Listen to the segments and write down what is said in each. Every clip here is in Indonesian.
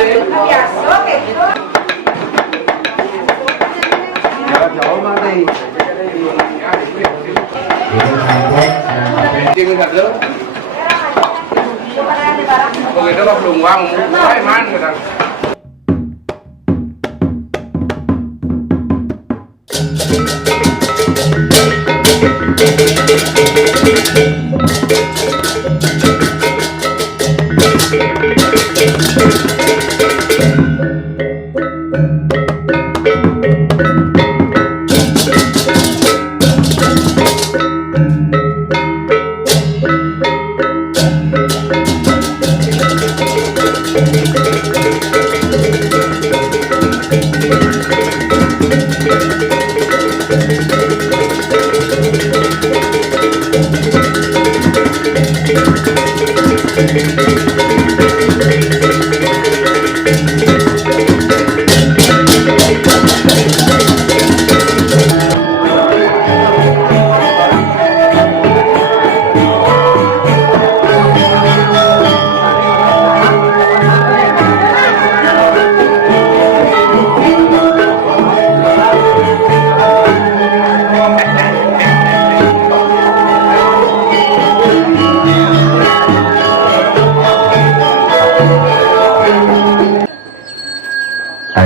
Begitu lah belum uang, man gitu.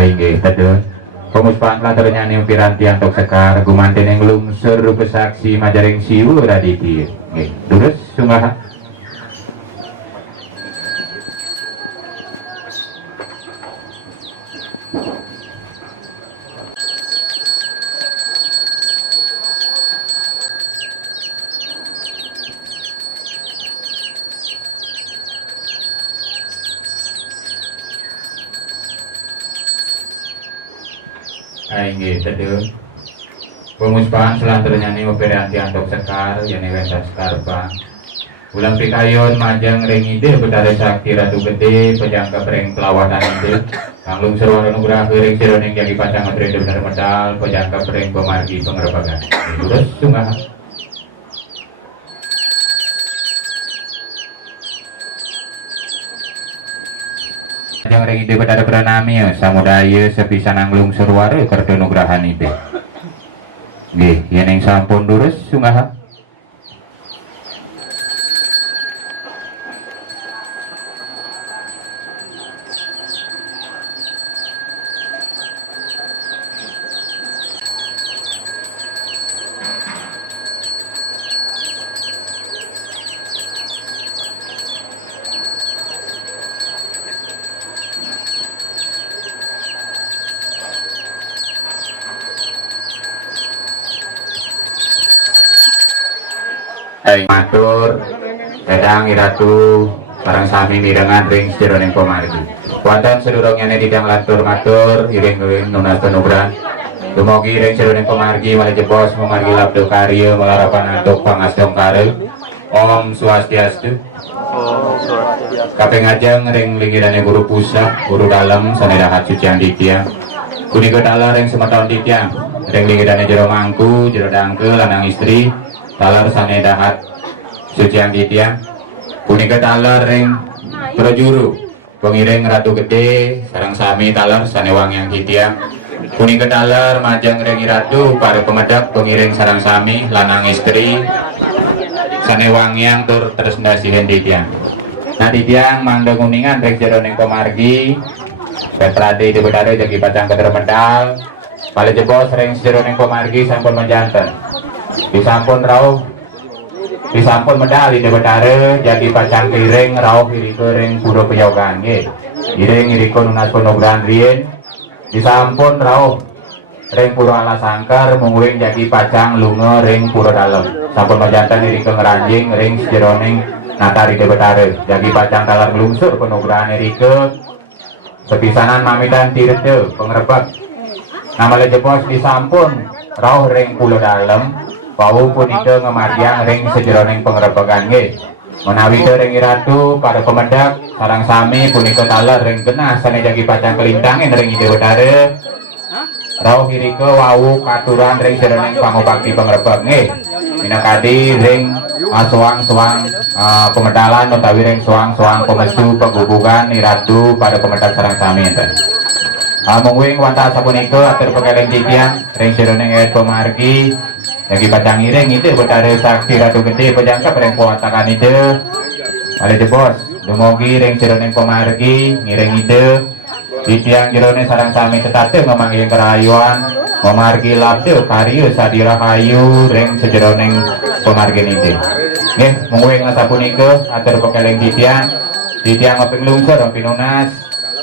Nggih, teduh. Pemuspahan klaternya ning piranti antuk sekar gumanten ing lungsur besaksi majaring siwu raditi. Nggih, durus sunggaha. Nggih, teduh. Pemuspahan selanjutnya ning piranti antuk sekar yen wesa skarpa. Ulang pikayon majang ring ide betare sakti ratu gede pejangka breng pelawatan ide kang lungsur warna nugrah ring sironing jadi pacang adrede bener medal pejangka breng pemargi pengerebagan. Terus sunggaha. Majang ring ide betare pranami samudaya sepisan anglung surware kerdo nugrahan ide. Nggih, yen ing sampun durus sunggaha. Matur Dadang Iratu barang sami mirengan ring sejeroning pemargi wonten sedurungnya didang latur matur iring-iring nunas penubran dumugi ring sejeroning pemargi malih jebos pemargi labdo karya melarapan antuk pangasdong karel Om Swastiastu kaping ajeng ring lingirane guru pusat guru dalam sanedahat sucian ditya kunika dalar ring semeton ditya ring lingirane jero mangku jero dangke lanang istri talar sanedahat sucian ditya punika talar ring prajuru pengiring ratu gede sareng sami talar sanewang yang ditya punika talar majang ring ratu para pemedak pengiring sareng sami lanang istri sanewang yang tur terus ndasihen ditya nah ditya mangda kuningan ring jeroning pemargi petrade di bedare jagi pacang kedere medal pale jebos ring jeroning pemargi sampun menjanten disampun rauh disampun medal di bedare jadi pacang kiring rauh iriko ring puro peyogan nggih iring iriko nunas penobran rien disampun rauh ring puro alasangkar mungring jadi pacang lunga ring puro dalem sampun menjanten iriko ngeranjing ring sejeroning natari di bedare jadi pacang talar ngelungsur penobran iriko sepisanan mamitan tirete pengrebek nama lejepos disampun rauh ring pulo dalem Pau punika ngemarjang ring sejeroning pengrebegan nggih. Menawi ring iratu para pemedak sarang sami punika taler ring genah sanejagi pacang kelintangin ring ide bedare. Rauh irika wau katuran ring sejeroning pangobakti pengrebeg nggih. minakadi ring suang-suang pemedalan utawi ring suang-suang pemesu pegubugan iratu pada pemedat sarang sami enten. Mungwing wanta sapunika atur pekeleng titian ring sironeng ed pemargi yang bacang ring itu betare sakti ratu gede pejangka ring puatakan ide ale bos dumugi ring sironeng pemargi ngiring ide titian jirone sarang sami setate memanggil kerayuan memargi labde karyo sadira kayu ring sejeroneng pemargin ide nggih mungwing sapunika atur pekeleng titian ngoping lungsur pinunas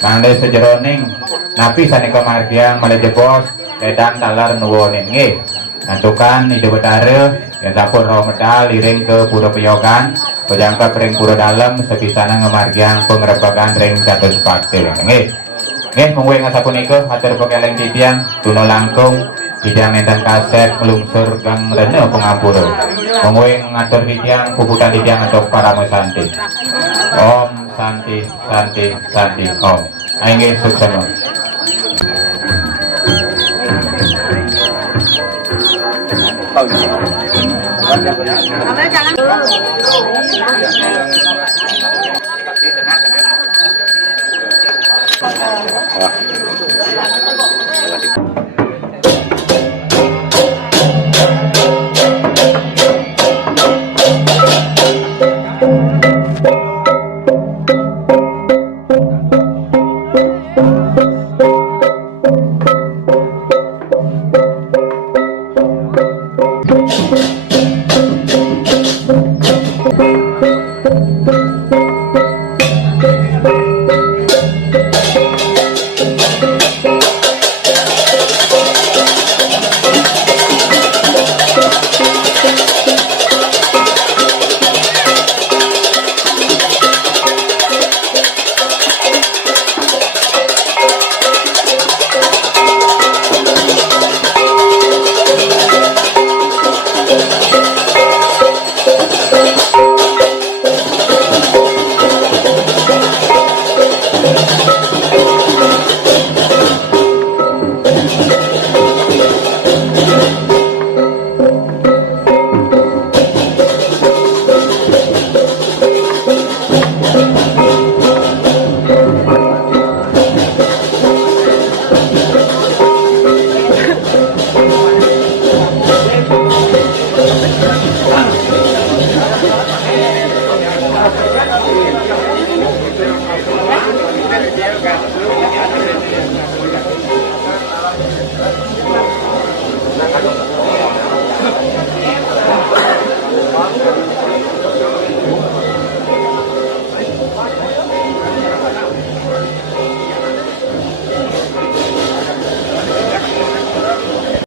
mangde sejeroning napi sanika margiang male bos ledang talar nuwuning nggih nantukan ide betare yang dapur roh medal liring ke pura peyogan pejangka ring pura dalam sebisana ngemargiang pengrebakan ring kados pakte nggih mungwing sapunika atur pekeleng titian tuna langkung bidang enten kaset melungsur gang rene pengampura mungwing ngatur titian puputan titian untuk para musanti om santi santi santi om aingge suksema.